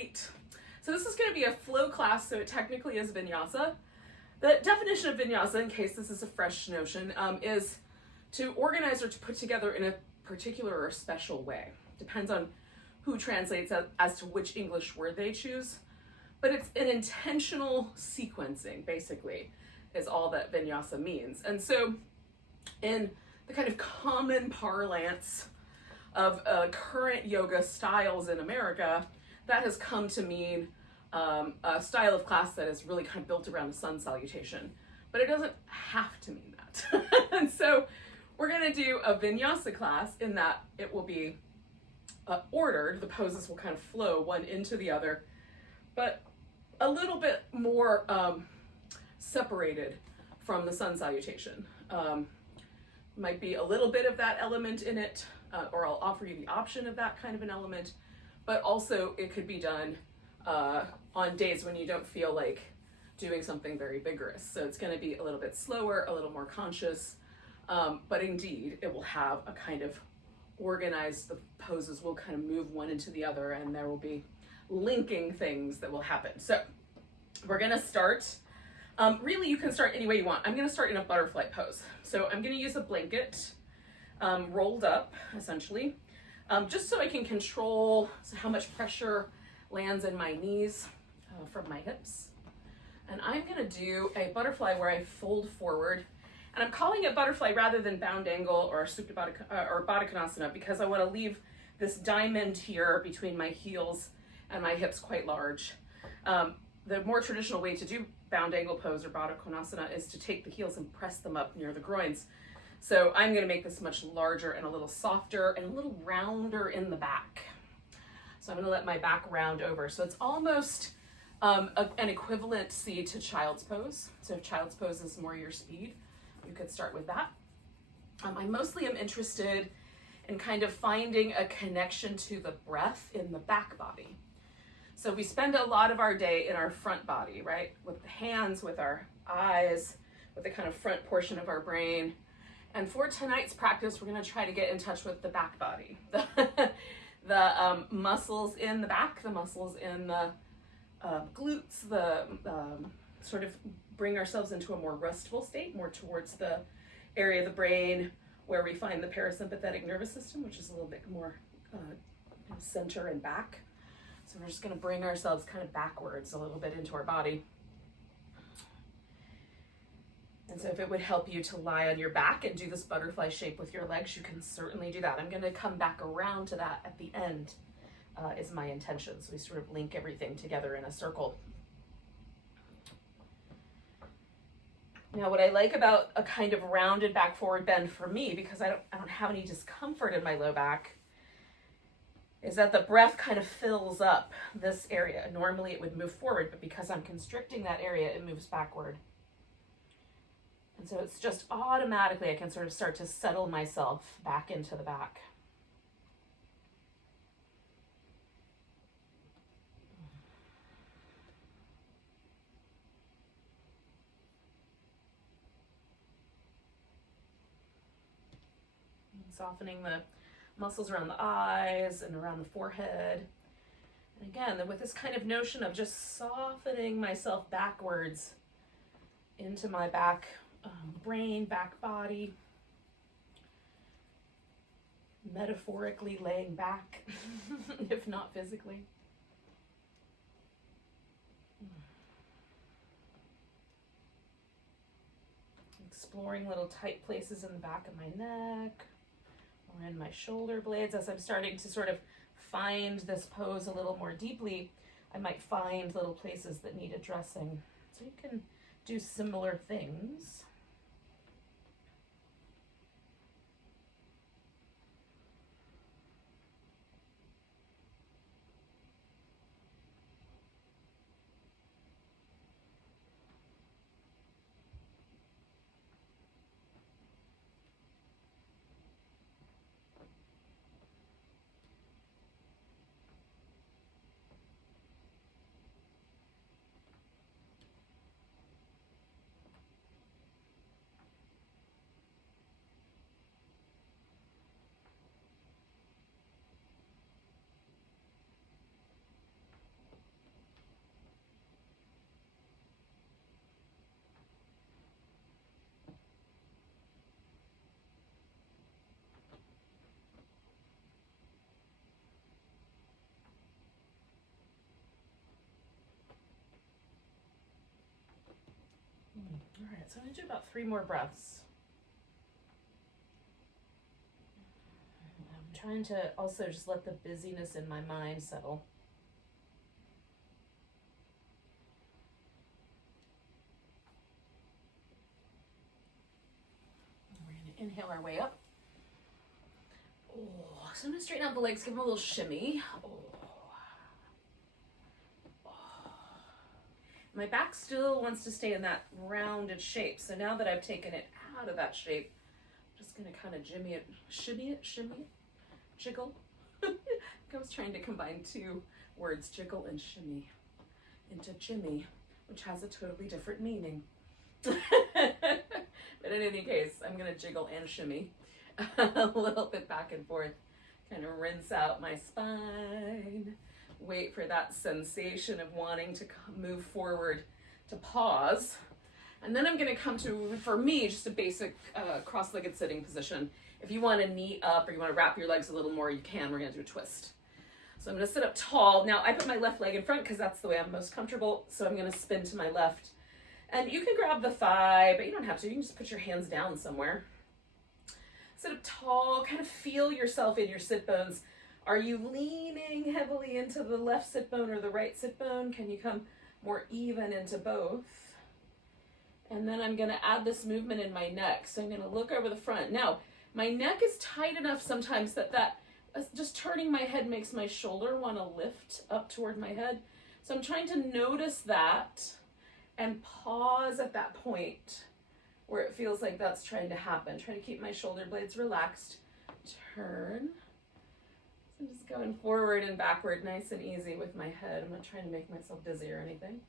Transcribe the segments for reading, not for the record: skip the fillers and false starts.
tonight. So this is going to be a flow class, so it technically is vinyasa. The definition of vinyasa, in case this is a fresh notion, is to organize or to put together in a particular or special way. Depends on who translates as to which English word they choose. But it's an intentional sequencing, basically, is all that vinyasa means. And so in the kind of common parlance of current yoga styles in America, that has come to mean a style of class that is really kind of built around the sun salutation. But it doesn't have to mean that. And so we're going to do a vinyasa class in that it will be ordered. The poses will kind of flow one into the other, but a little bit more separated from the sun salutation. Might be a little bit of that element in it, or I'll offer you the option of that kind of an element, but also it could be done on days when you don't feel like doing something very vigorous. So it's going to be a little bit slower, a little more conscious, but indeed it will have a kind of organized, the poses will kind of move one into the other, and there will be linking things that will happen. So we're going to start, really you can start any way you want. I'm going to start in a butterfly pose. So I'm going to use a blanket rolled up, essentially, just so I can control how much pressure lands in my knees from my hips. And I'm going to do a butterfly where I fold forward, and I'm calling it butterfly rather than bound angle or Supta Baddha or Baddha Konasana, because I want to leave this diamond here between my heels and my hips quite large. The more traditional way to do bound angle pose or Baddha Konasana is to take the heels and press them up near the groins. So I'm going to make this much larger and a little softer and a little rounder in the back. So I'm going to let my back round over. So it's almost an equivalency to child's pose. So if child's pose is more your speed, you could start with that. I mostly am interested in kind of finding a connection to the breath in the back body. So we spend a lot of our day in our front body, right? With the hands, with our eyes, with the kind of front portion of our brain. And for tonight's practice, we're going to try to get in touch with the back body. The muscles in the back, the muscles in the glutes, the sort of bring ourselves into a more restful state, more towards the area of the brain where we find the parasympathetic nervous system, which is a little bit more center and back. So we're just going to bring ourselves kind of backwards a little bit into our body. And so if it would help you to lie on your back and do this butterfly shape with your legs, you can certainly do that. I'm going to come back around to that at the end, is my intention. So we sort of link everything together in a circle. Now, what I like about a kind of rounded back forward bend for me, because I don't have any discomfort in my low back, is that the breath kind of fills up this area. Normally it would move forward, but because I'm constricting that area, it moves backward. And so it's just automatically, I can sort of start to settle myself back into the back. Softening the muscles around the eyes and around the forehead. And again, with this kind of notion of just softening myself backwards into my back brain, back body, metaphorically laying back, if not physically. Exploring little tight places in the back of my neck or in my shoulder blades. As I'm starting to sort of find this pose a little more deeply, I might find little places that need addressing. So you can do similar things. so I'm gonna do about 3 more breaths. I'm trying to also just let the busyness in my mind settle. We're gonna inhale our way up. Oh, so I'm gonna straighten out the legs, give them a little shimmy. Oh. My back still wants to stay in that rounded shape. So now that I've taken it out of that shape, I'm just gonna kind of shimmy it, jiggle. I was trying to combine 2 words, jiggle and shimmy, into Jimmy, which has a totally different meaning. But in any case, I'm gonna jiggle and shimmy a little bit back and forth, kind of rinse out my spine. Wait for that sensation of wanting to move forward to pause. And then I'm going to come to, for me, just a basic cross-legged sitting position. If you want to knee up or you want to wrap your legs a little more, you can. We're going to do a twist. So I'm going to sit up tall. Now, I put my left leg in front because that's the way I'm most comfortable. So I'm going to spin to my left. And you can grab the thigh, but you don't have to. You can just put your hands down somewhere. Sit up tall. Kind of feel yourself in your sit bones. Are you leaning heavily into the left sit bone or the right sit bone? Can you come more even into both? And then I'm going to add this movement in my neck. So I'm going to look over the front. Now, my neck is tight enough sometimes that just turning my head makes my shoulder want to lift up toward my head. So I'm trying to notice that and pause at that point where it feels like that's trying to happen. Try to keep my shoulder blades relaxed. Turn. I'm just going forward and backward, nice and easy with my head. I'm not trying to make myself dizzy or anything.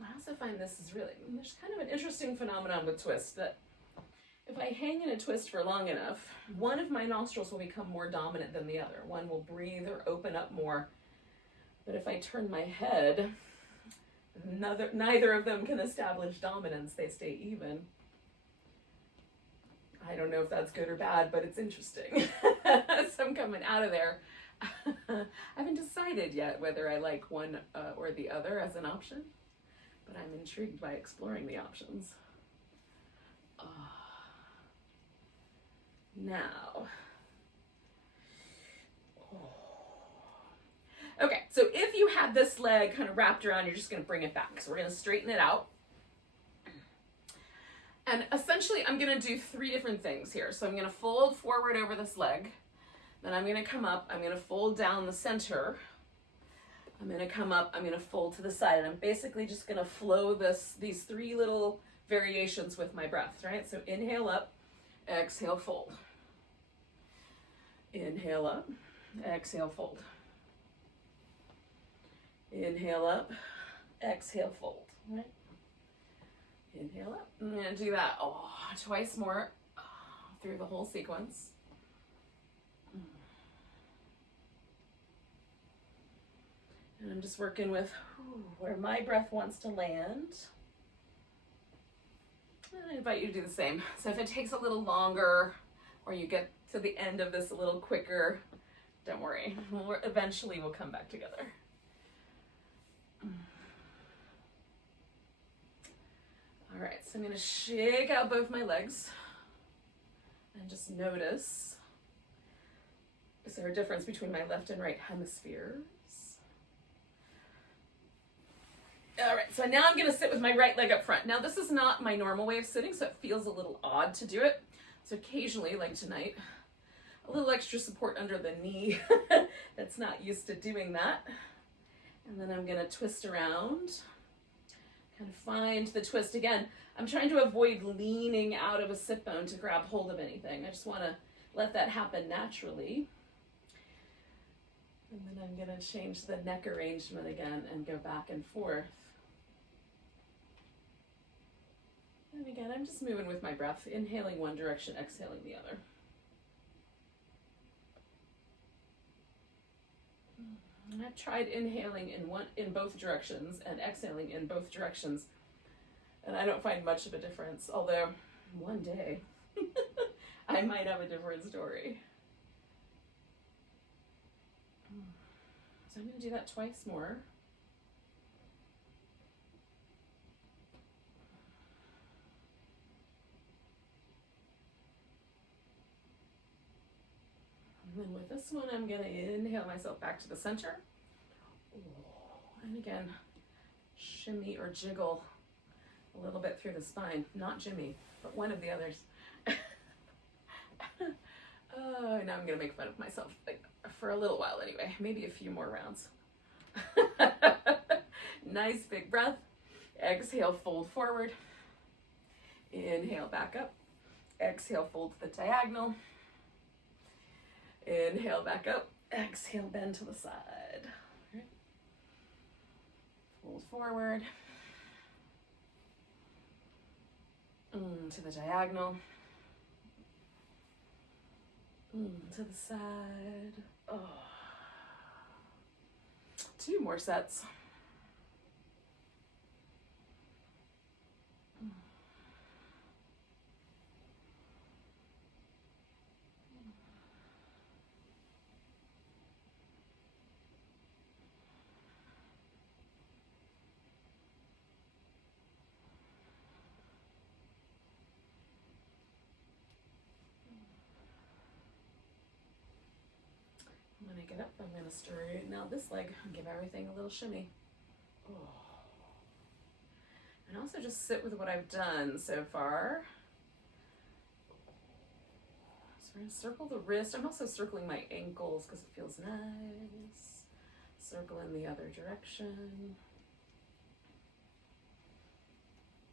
I also find this is really, there's kind of an interesting phenomenon with twists that if I hang in a twist for long enough, one of my nostrils will become more dominant than the other. One will breathe or open up more. But if I turn my head, neither of them can establish dominance. They stay even. I don't know if that's good or bad, but it's interesting. So I'm coming out of there. I haven't decided yet whether I like one or the other as an option, but I'm intrigued by exploring the options. Now. Okay, so if you had this leg kind of wrapped around, you're just going to bring it back. So we're going to straighten it out. And essentially, I'm going to do 3 different things here. So I'm going to fold forward over this leg. Then I'm going to come up. I'm going to fold down the center. I'm going to come up. I'm going to fold to the side. And I'm basically just going to flow these 3 little variations with my breath, right? So inhale up, exhale, fold. Inhale up, exhale, fold. Inhale up, exhale, fold, right? Inhale up. I'm going to do that twice more through the whole sequence. And I'm just working with where my breath wants to land. And I invite you to do the same. So if it takes a little longer or you get to the end of this a little quicker, don't worry. Eventually we'll come back together. All right, so I'm going to shake out both my legs and just notice, is there a difference between my left and right hemispheres? All right, so now I'm going to sit with my right leg up front. Now, this is not my normal way of sitting, so it feels a little odd to do it. So occasionally, like tonight, a little extra support under the knee that's not used to doing that. And then I'm going to twist around, kind of find the twist again. I'm trying to avoid leaning out of a sit bone to grab hold of anything. I just want to let that happen naturally. And then I'm going to change the neck arrangement again and go back and forth. And again, I'm just moving with my breath, inhaling one direction, exhaling the other. And I've tried inhaling in both directions and exhaling in both directions, and I don't find much of a difference, although one day I might have a different story. So I'm going to do that twice more. And then with this one, I'm going to inhale myself back to the center. And again, shimmy or jiggle a little bit through the spine. Not Jimmy, but one of the others. Oh, now I'm going to make fun of myself, like, for a little while anyway. Maybe a few more rounds. Nice big breath. Exhale, fold forward. Inhale, back up. Exhale, fold to the diagonal. Inhale, back up. Exhale, bend to the side. Right. Fold forward. To the diagonal. To the side. Oh. 2 more sets. When I get up, I'm going to straighten out this leg and give everything a little shimmy. Oh. And also just sit with what I've done so far. So we're going to circle the wrist. I'm also circling my ankles because it feels nice. Circle in the other direction.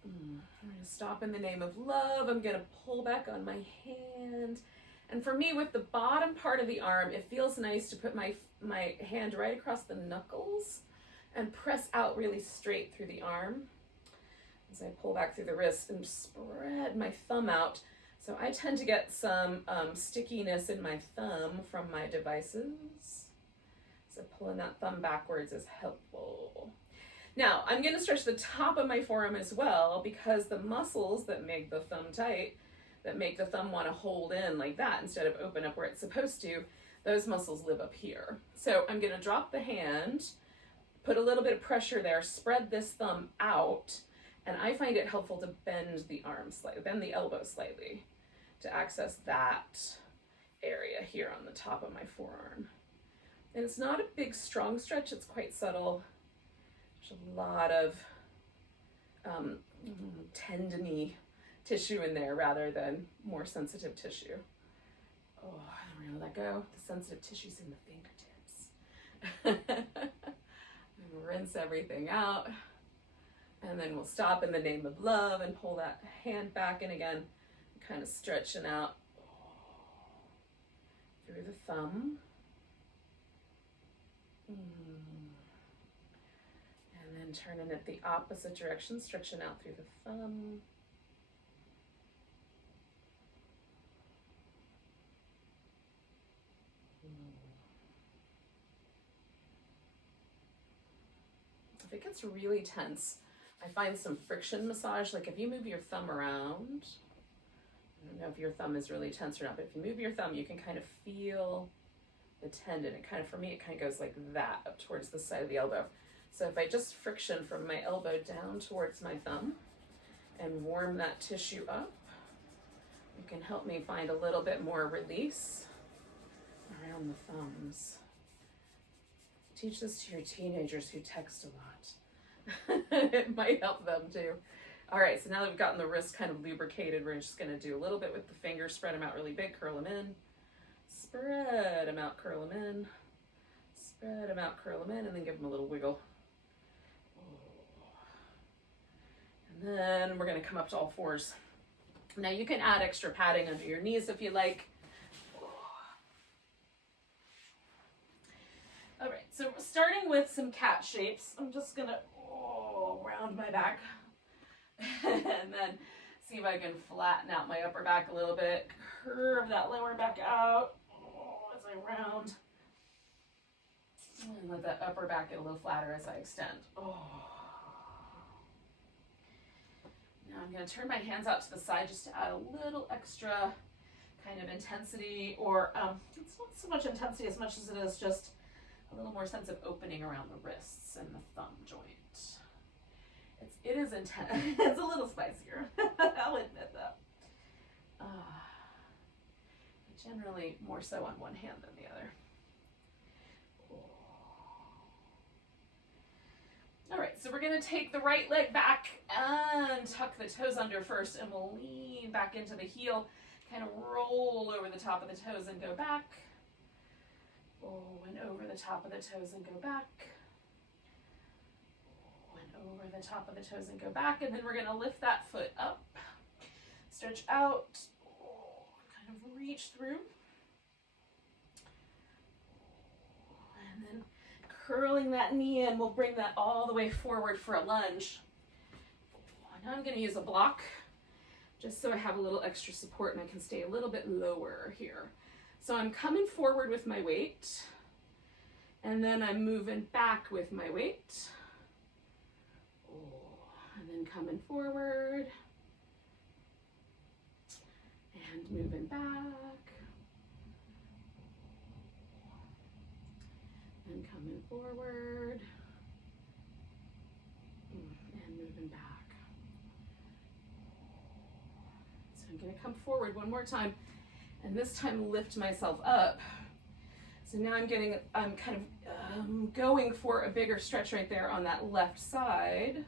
I'm going to stop in the name of love. I'm going to pull back on my hand. And for me, with the bottom part of the arm, it feels nice to put my hand right across the knuckles and press out really straight through the arm as I pull back through the wrist and spread my thumb out. So I tend to get some stickiness in my thumb from my devices. So pulling that thumb backwards is helpful. Now, I'm going to stretch the top of my forearm as well, because the muscles that make the thumb tight, that make the thumb want to hold in like that instead of open up where it's supposed to, those muscles live up here. So I'm going to drop the hand, put a little bit of pressure there, spread this thumb out, and I find it helpful to bend the arm slightly, bend the elbow slightly to access that area here on the top of my forearm. And it's not a big, strong stretch. It's quite subtle. There's a lot of tendony tissue in there rather than more sensitive tissue. Oh, and we're gonna let go. The sensitive tissue's in the fingertips. And rinse everything out. And then we'll stop in the name of love and pull that hand back in again, kind of stretching out through the thumb. And then turning it the opposite direction, stretching out through the thumb. If it gets really tense, I find some friction massage, like if you move your thumb around, I don't know if your thumb is really tense or not, but if you move your thumb, you can kind of feel the tendon. It kind of, for me, it kind of goes like that up towards the side of the elbow. So if I just friction from my elbow down towards my thumb and warm that tissue up, it can help me find a little bit more release around the thumbs. Teach this to your teenagers who text a lot. It might help them too. All right, so now that we've gotten the wrist kind of lubricated, we're just gonna do a little bit with the fingers, spread them out really big, curl them in. Spread them out, curl them in. Spread them out, curl them in, and then give them a little wiggle. And then we're gonna come up to all fours. Now you can add extra padding under your knees if you like. All right, so we're starting with some cat shapes. I'm just gonna round my back and then see if I can flatten out my upper back a little bit, curve that lower back out as I round, and let that upper back get a little flatter as I extend. Now I'm gonna turn my hands out to the side just to add a little extra kind of intensity, or it's not so much intensity as much as it is just a little more sense of opening around the wrists and the thumb joint. It is intense. It's a little spicier. I'll admit that. Generally more so on one hand than the other. All right, so we're gonna take the right leg back and tuck the toes under first, and we'll lean back into the heel, kind of roll over the top of the toes and go back. Oh, and over the top of the toes and go back. Oh, and over the top of the toes and go back, and then we're gonna lift that foot up, stretch out, oh, kind of reach through. And then curling that knee in, we'll bring that all the way forward for a lunge. Now I'm going to use a block just so I have a little extra support and I can stay a little bit lower here. So I'm coming forward with my weight, and then I'm moving back with my weight. And then coming forward and moving back. And coming forward and moving back. So I'm going to come forward one more time, and this time lift myself up. So now I'm kind of going for a bigger stretch right there on that left side.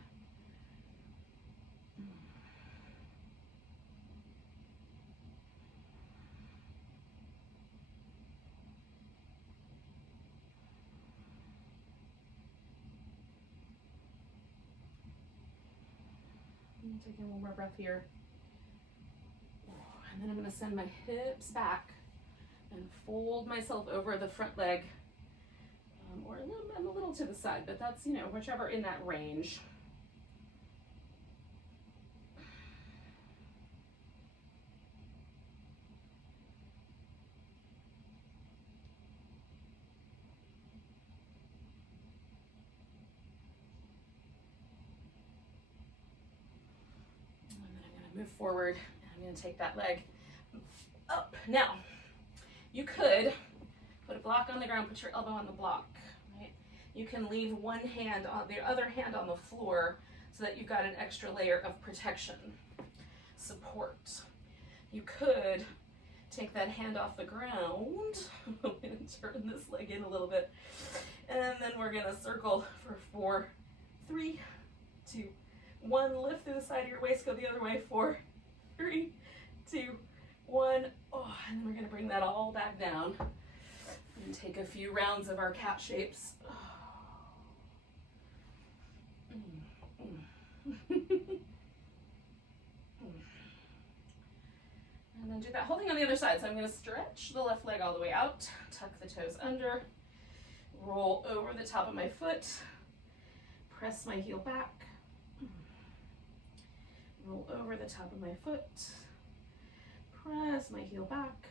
Taking one more breath here. And then I'm going to send my hips back and fold myself over the front leg, or I'm a little to the side, but that's, whichever in that range. Move forward, and I'm going to take that leg up. Now, you could put a block on the ground, put your elbow on the block, right? You can leave one hand on the other hand on the floor so that you've got an extra layer of protection, support. You could take that hand off the ground. I'm going to turn this leg in a little bit, and then we're going to circle for 4, 3, 2, 1, lift through the side of your waist, go the other way, 4, 3, 2, 1. Oh, and then we're going to bring that all back down and take a few rounds of our cat shapes. And then do that whole thing on the other side. So I'm going to stretch the left leg all the way out, tuck the toes under, roll over the top of my foot, press my heel back, roll over the top of my foot, press my heel back.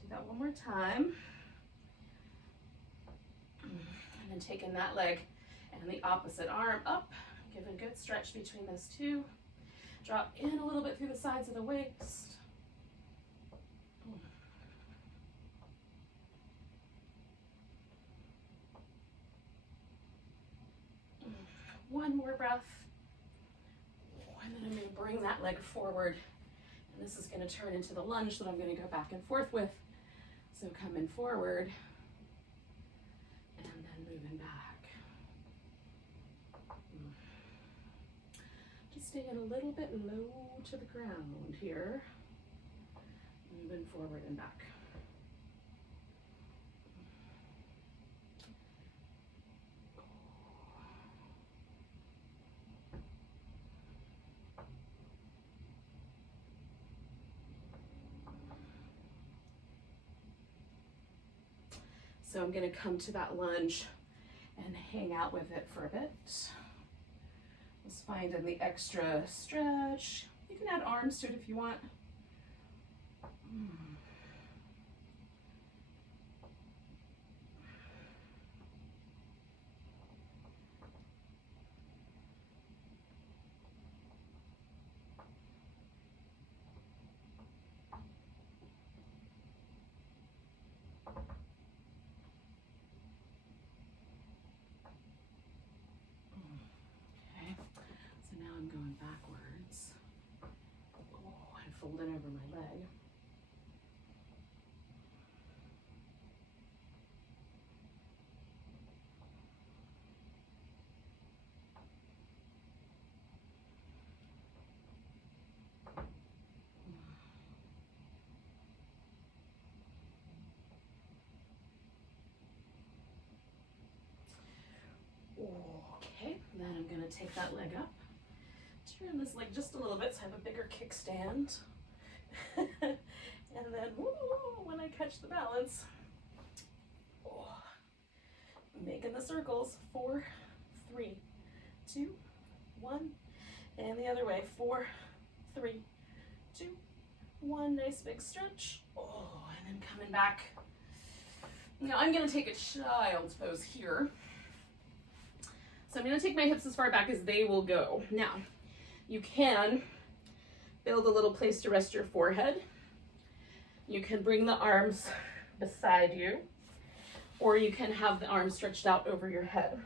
Do that one more time. And then taking that leg and the opposite arm up, give a good stretch between those two. Drop in a little bit through the sides of the waist. One more breath. And then I'm going to bring that leg forward. And this is going to turn into the lunge that I'm going to go back and forth with. So coming forward and then moving back. Just staying a little bit low to the ground here. Moving forward and back. So I'm going to come to that lunge and hang out with it for a bit. Just finding the extra stretch. You can add arms to it if you want. I'm going backwards. Oh, and folding over my leg. Okay, then I'm going to take that leg up, turn this leg just a little bit so I have a bigger kickstand. And then when I catch the balance, making the circles, 4, 3, 2, 1, and the other way, 4, 3, 2, 1, nice big stretch, and then coming back. Now I'm going to take a child's pose here. So I'm going to take my hips as far back as they will go. Now, you can build a little place to rest your forehead. You can bring the arms beside you, or you can have the arms stretched out over your head.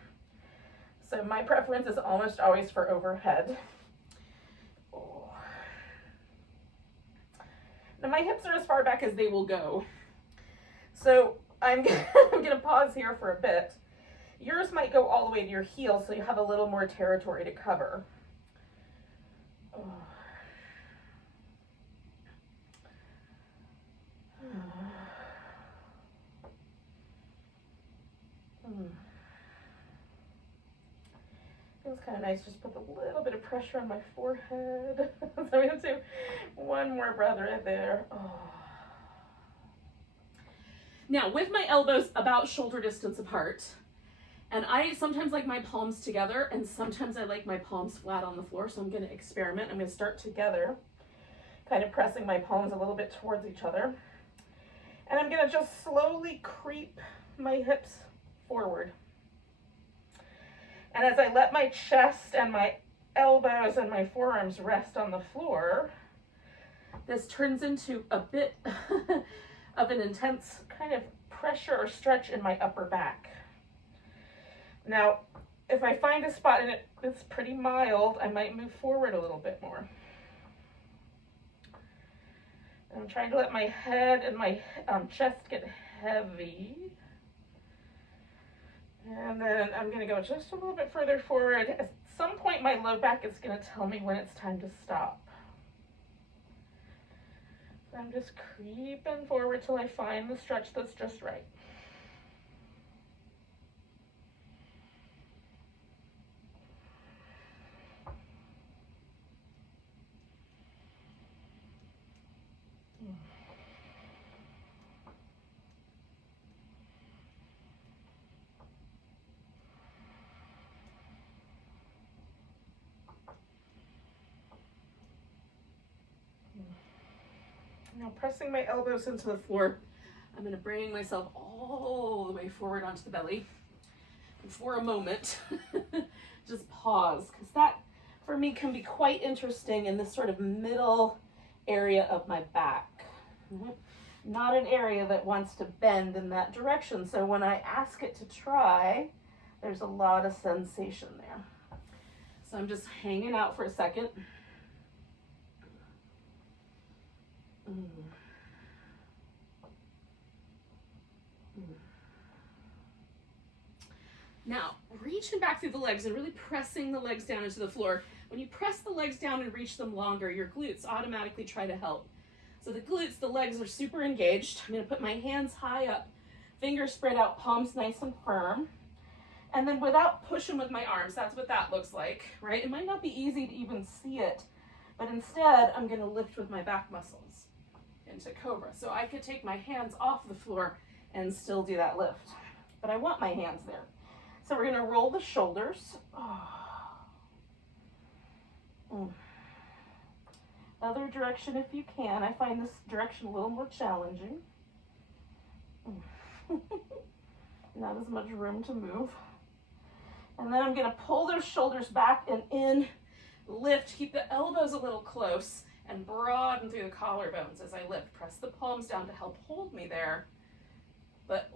So my preference is almost always for overhead. Now my hips are as far back as they will go. So I'm going to pause here for a bit. Yours might go all the way to your heel, so you have a little more territory to cover. Feels kind of nice. Just put a little bit of pressure on my forehead. So I'm going to do one more breath right there. Now, with my elbows about shoulder distance apart, and I sometimes like my palms together, and sometimes I like my palms flat on the floor, so I'm going to experiment. I'm going to start together, kind of pressing my palms a little bit towards each other. And I'm going to just slowly creep my hips forward. And as I let my chest and my elbows and my forearms rest on the floor, this turns into a bit of an intense kind of pressure or stretch in my upper back. Now, if I find a spot and it's pretty mild, I might move forward a little bit more. And I'm trying to let my head and my chest get heavy. And then I'm going to go just a little bit further forward. At some point, my low back is going to tell me when it's time to stop. So I'm just creeping forward till I find the stretch that's just right. Now pressing my elbows into the floor, I'm going to bring myself all the way forward onto the belly. And for a moment, just pause, because that for me can be quite interesting in this sort of middle area of my back. Not an area that wants to bend in that direction. So when I ask it to try, there's a lot of sensation there. So I'm just hanging out for a second. Now, reaching back through the legs and really pressing the legs down into the floor. When you press the legs down and reach them longer, your glutes automatically try to help. So the glutes, the legs are super engaged. I'm going to put my hands high up, fingers spread out, palms nice and firm. And then without pushing with my arms, that's what that looks like, right? It might not be easy to even see it, but instead I'm going to lift with my back muscles into cobra. So I could take my hands off the floor and still do that lift, but I want my hands there. So we're going to roll the shoulders. Other direction if you can. I find this direction a little more challenging. Not as much room to move. And then I'm going to pull those shoulders back and in, lift, keep the elbows a little close, and broaden through the collarbones as I lift. Press the palms down to help hold me there, but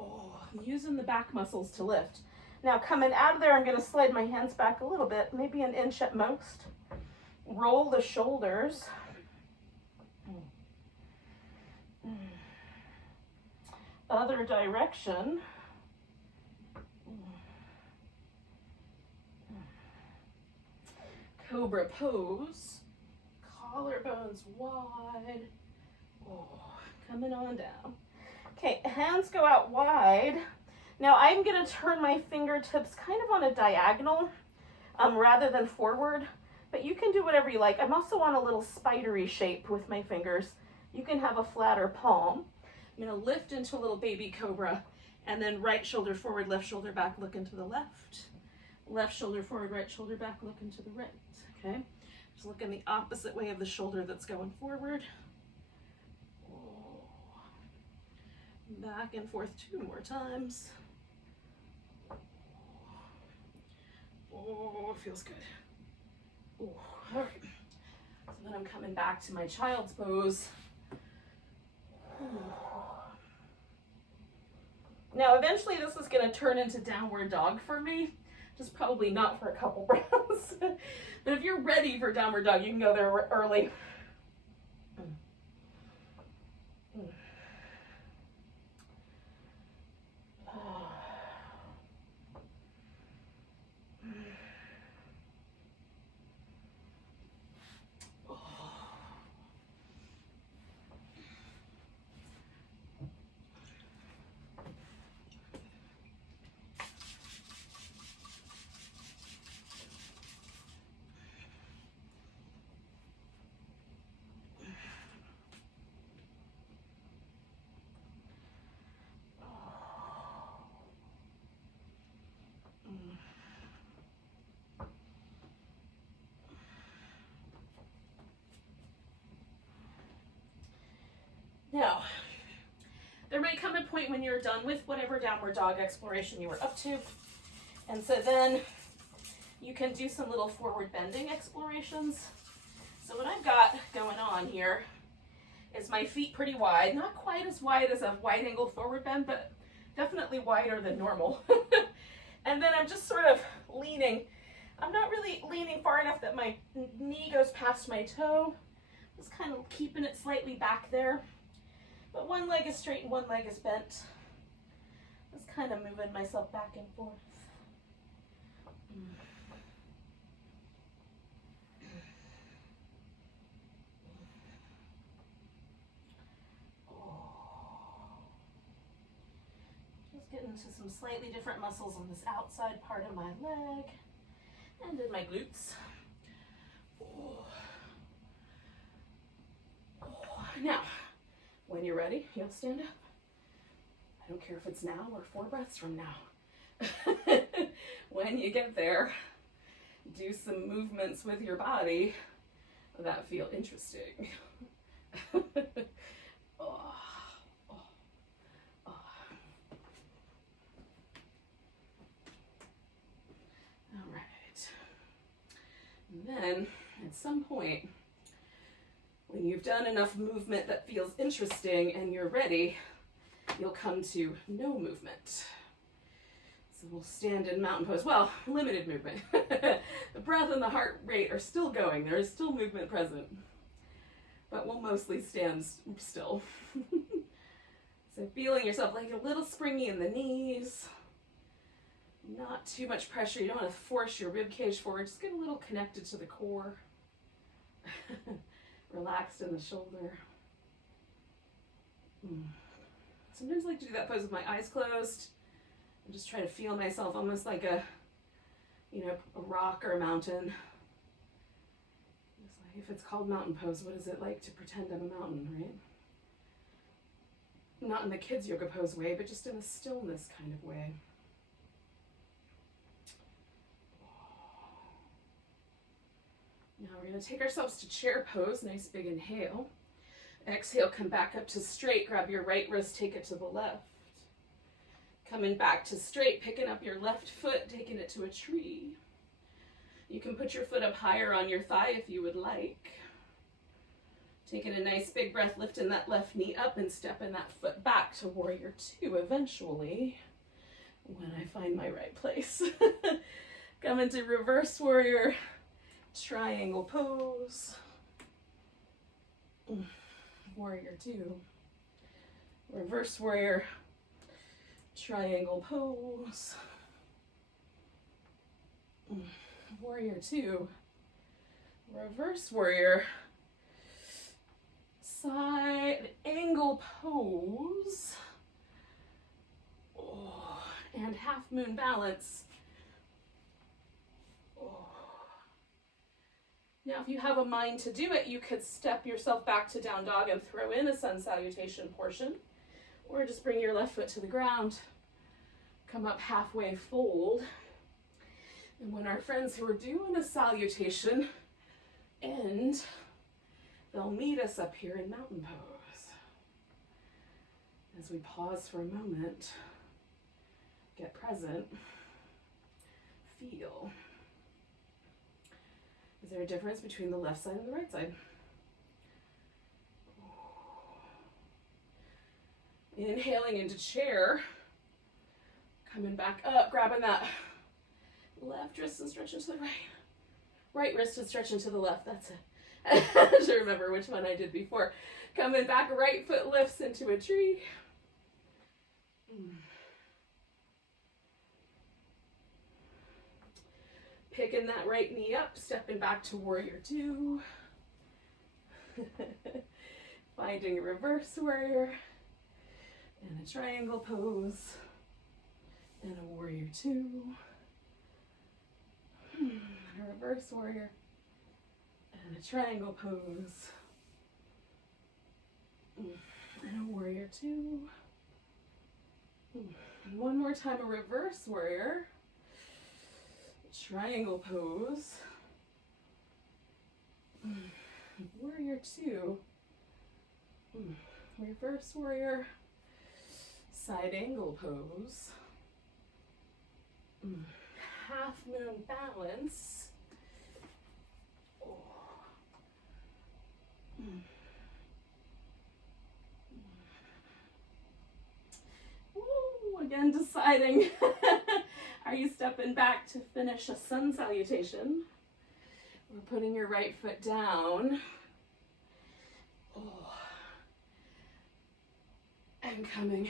using the back muscles to lift. Now coming out of there, I'm going to slide my hands back a little bit, maybe an inch at most. roll the shoulders. Other direction. Cobra pose. Collarbones wide. Oh, coming on down. Okay, hands go out wide. Now I'm going to turn my fingertips kind of on a diagonal rather than forward, but you can do whatever you like. I'm also on a little spidery shape with my fingers. You can have a flatter palm. I'm going to lift into a little baby cobra, and then right shoulder forward, left shoulder back, look into the left. Left shoulder forward, right shoulder back, look into the right. Okay, just look in the opposite way of the shoulder that's going forward. Back and forth 2 more times. Oh, it feels good. Oh, all right. So then I'm coming back to my child's pose. Now, eventually this is going to turn into downward dog for me. Just probably not for a couple breaths. But if you're ready for downward dog, you can go there early. Now, there may come a point when you're done with whatever downward dog exploration you were up to, and so then you can do some little forward bending explorations. So what I've got going on here is my feet pretty wide, not quite as wide as a wide angle forward bend, but definitely wider than normal. And then I'm just sort of leaning. I'm not really leaning far enough that my knee goes past my toe. Just kind of keeping it slightly back there. But one leg is straight and one leg is bent. Just kind of moving myself back and forth. Just getting into some slightly different muscles on this outside part of my leg and in my glutes. Now, when you're ready, you'll stand up. I don't care if it's now or 4 breaths from now. When you get there, do some movements with your body that feel interesting. Oh, oh, oh. All right. And then, at some point, when you've done enough movement that feels interesting and you're ready, you'll come to no movement. So we'll stand in mountain pose. Well, limited movement. The breath and the heart rate are still going. There is still movement present. But we'll mostly stand still. So feeling yourself like a little springy in the knees. Not too much pressure. You don't want to force your rib cage forward. Just get a little connected to the core. Relaxed in the shoulder. Sometimes I like to do that pose with my eyes closed and just try to feel myself almost like a rock or a mountain. It's like, if it's called mountain pose, what is it like to pretend I'm a mountain, right? Not in the kids yoga pose way, but just in a stillness kind of way. Now we're going to take ourselves to chair pose. Nice big inhale. Exhale, come back up to straight. Grab your right wrist, take it to the left. Coming back to straight, picking up your left foot, taking it to a tree. You can put your foot up higher on your thigh if you would like. Taking a nice big breath, lifting that left knee up and stepping that foot back to warrior 2 eventually, when I find my right place. Come into reverse warrior triangle pose. Warrior two. Reverse warrior, triangle pose. Warrior two. Reverse warrior, side angle pose. Oh, and half moon balance. Oh. Now, if you have a mind to do it, you could step yourself back to down dog and throw in a sun salutation portion, or just bring your left foot to the ground, come up halfway fold. And when our friends who are doing a salutation end, they'll meet us up here in mountain pose. As we pause for a moment, get present, feel. Is there a difference between the left side and the right side? Inhaling into chair, coming back up, grabbing that left wrist and stretching to the right. Right wrist and stretching to the left, that's it. I should remember which one I did before. Coming back, right foot lifts into a tree. Picking that right knee up, stepping back to warrior two. Finding a reverse warrior and a triangle pose and a warrior two. A reverse warrior and a triangle pose and a warrior two. And one more time, a reverse warrior, triangle pose, warrior two, reverse warrior, side angle pose, half moon balance. Ooh, again deciding, are you stepping back to finish a sun salutation? Or putting your right foot down. And coming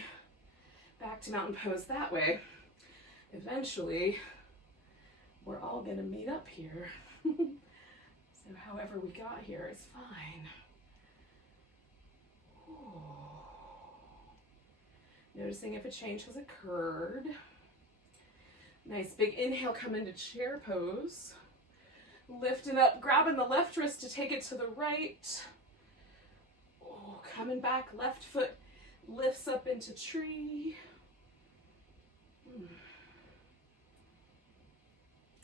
back to mountain pose that way. Eventually, we're all gonna meet up here. So however we got here is fine. Ooh. Noticing if a change has occurred. Nice big inhale, come into chair pose. Lifting up, grabbing the left wrist to take it to the right. Oh, coming back, left foot lifts up into tree.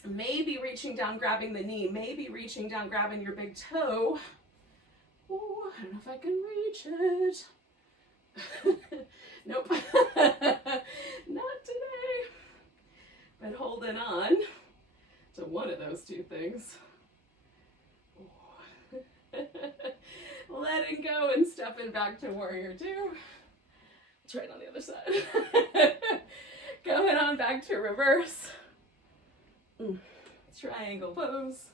Maybe reaching down, grabbing the knee. Maybe reaching down, grabbing your big toe. Oh, I don't know if I can reach it. Nope. Not today. But holding on to one of those two things. Oh. Letting go and stepping back to warrior two. Try it on the other side. Going on back to reverse. Triangle pose.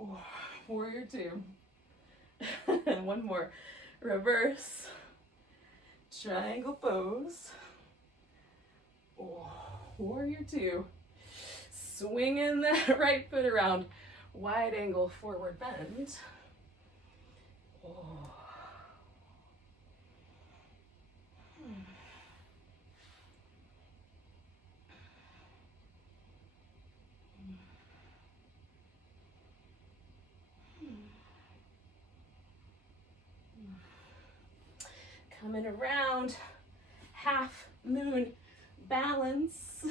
Oh, warrior two. One more. Reverse. Triangle pose. Oh, warrior two. Swinging that right foot around. Wide angle forward bend. Oh. Coming around, half moon balance.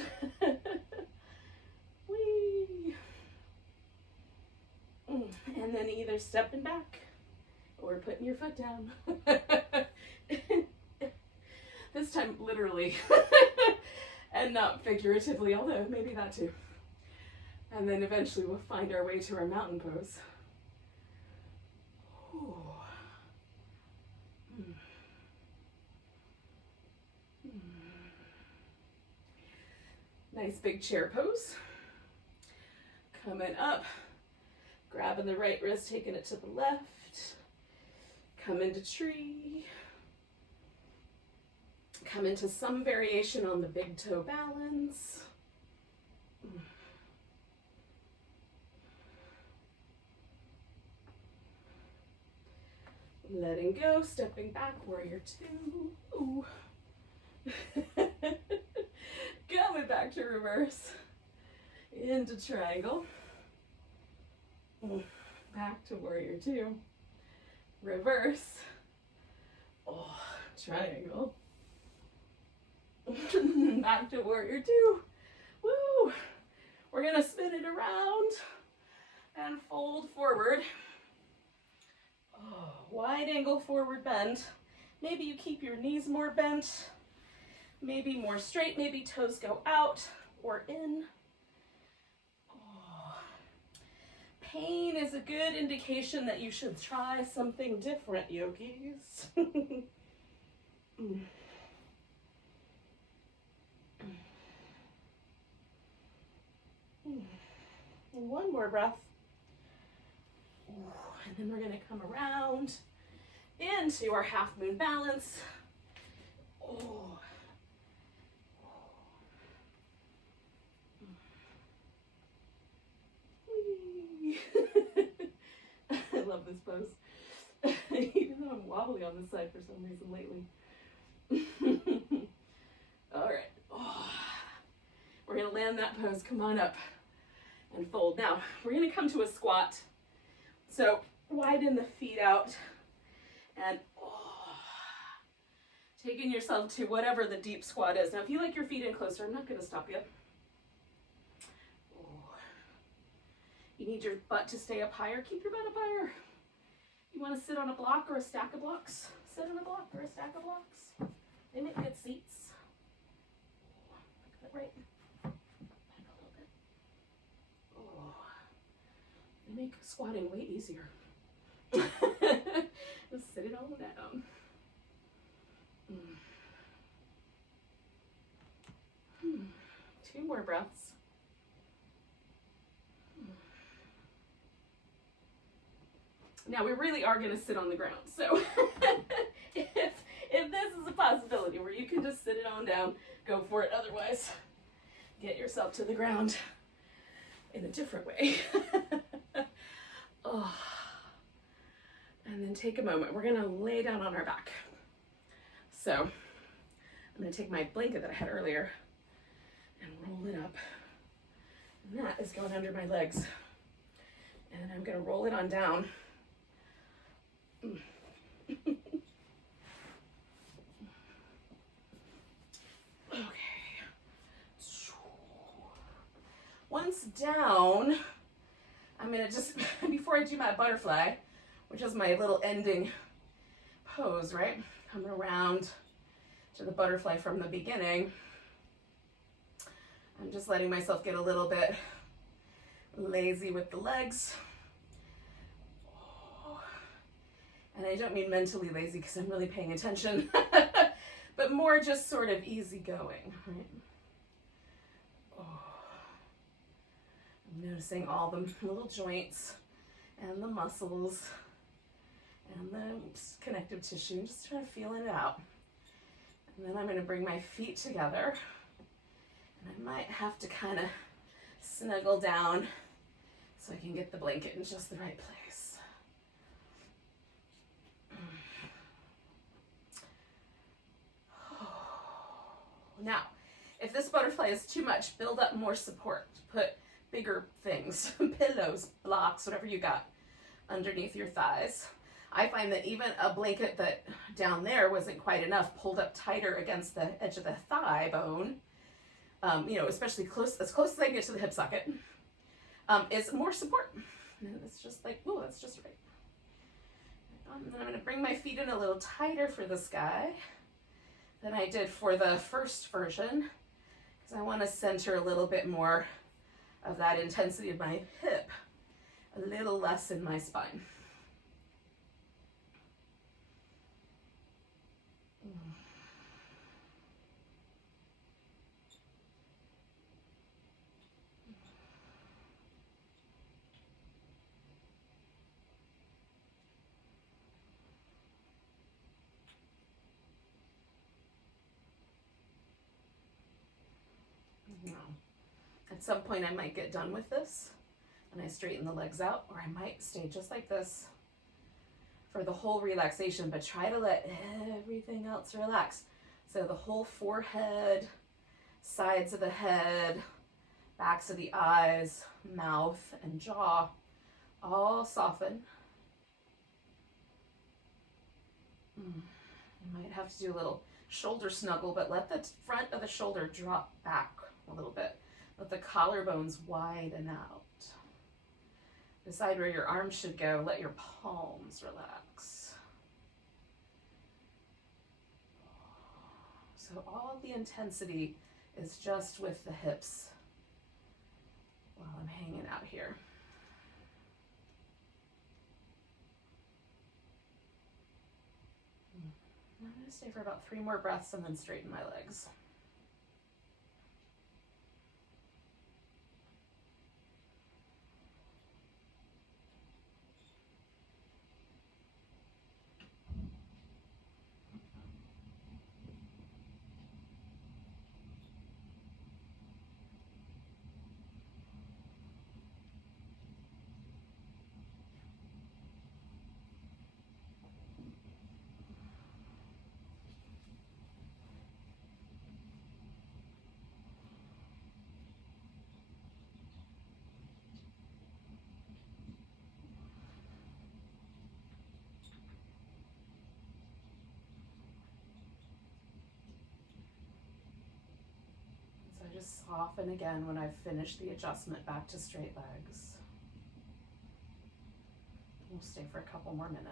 Whee. And then either stepping back or putting your foot down. This time literally and not figuratively, although maybe that too. And then eventually we'll find our way to our mountain pose. Ooh. Nice big chair pose. Coming up, grabbing the right wrist, taking it to the left. Come into tree. Come into some variation on the big toe balance. Letting go, stepping back, warrior two. Ooh. Going back to reverse. Into triangle. Back to warrior two. Reverse. Oh, triangle. Back to warrior two. Woo! We're gonna spin it around and fold forward. Oh, wide angle forward bend. Maybe you keep your knees more bent, maybe more straight, maybe toes go out or in. Oh. Pain is a good indication that you should try something different, yogis. And one more breath. And then we're going to come around into our half moon balance. Oh. I love this pose. Even though I'm wobbly on this side for some reason lately. All right. Oh. We're going to land that pose. Come on up and fold. Now, we're going to come to a squat. So widen the feet out and taking yourself to whatever the deep squat is. Now, if you like your feet in closer, I'm not going to stop you. You need your butt to stay up higher. Keep your butt up higher. You want to sit on a block or a stack of blocks? Sit on a block or a stack of blocks. They make good seats. Right. Back a little bit. Oh. They make squatting way easier. Just sit it all down. Two more breaths. Now we really are going to sit on the ground. So if this is a possibility where you can just sit it on down, go for it. Otherwise, get yourself to the ground in a different way. Oh. And then take a moment. We're going to lay down on our back. So I'm going to take my blanket that I had earlier and roll it up. And that is going under my legs. And I'm going to roll it on down. Okay. Once down, I'm going to just, before I do my butterfly, which is my little ending pose, right? Come around to the butterfly from the beginning. I'm just letting myself get a little bit lazy with the legs. And I don't mean mentally lazy because I'm really paying attention, but more just sort of easygoing, right? Oh. I'm noticing all the little joints and the muscles and the connective tissue, just trying to feel it out. And then I'm going to bring my feet together, and I might have to kind of snuggle down so I can get the blanket in just the right place. Now, if this butterfly is too much, build up more support. Put bigger things, pillows, blocks, whatever you got underneath your thighs. I find that even a blanket that down there wasn't quite enough, pulled up tighter against the edge of the thigh bone, especially as close as I can get to the hip socket, is more support. And it's just like, oh, that's just right. And then I'm going to bring my feet in a little tighter for this guy than I did for the first version, because I want to center a little bit more of that intensity of my hip, a little less in my spine. At some point I might get done with this and I straighten the legs out, or I might stay just like this for the whole relaxation, but try to let everything else relax. So the whole forehead, sides of the head, backs of the eyes, mouth, and jaw all soften. You might have to do a little shoulder snuggle, but let the front of the shoulder drop back a little bit. Let the collarbones widen out. Decide where your arms should go. Let your palms relax. So all the intensity is just with the hips while I'm hanging out here. I'm going to stay for about 3 more breaths and then straighten my legs. So I just soften again when I've finished the adjustment back to straight legs. We'll stay for a couple more minutes.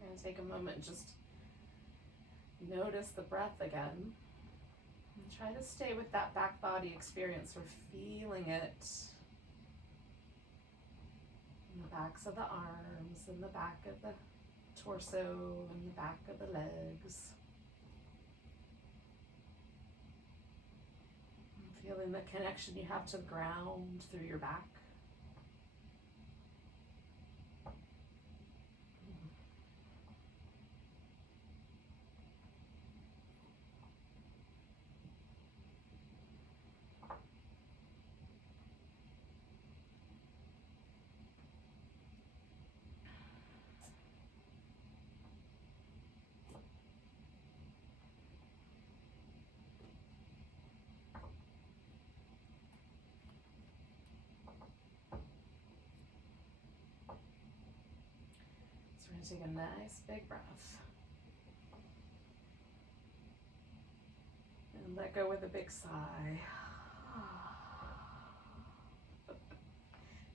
We're going to take a moment and just notice the breath again. And try to stay with that back body experience. We're feeling it in the backs of the arms, and the back of the torso, and the back of the legs. And feeling the connection you have to the ground through your back. Take a nice big breath. And let go with a big sigh.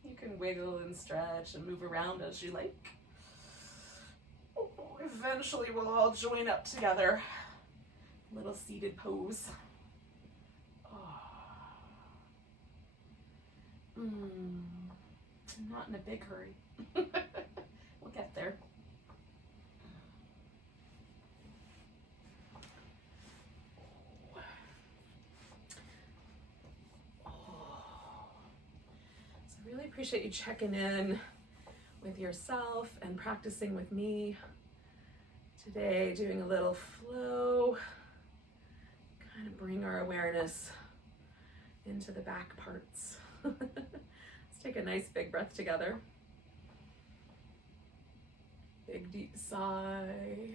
You can wiggle and stretch and move around as you like. Eventually we'll all join up together. Little seated pose. I'm not in a big hurry. We'll get there. appreciate you checking in with yourself and practicing with me today, doing a little flow, kind of bring our awareness into the back parts. Let's take a nice big breath together. Big deep sigh.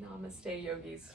Namaste, yogis.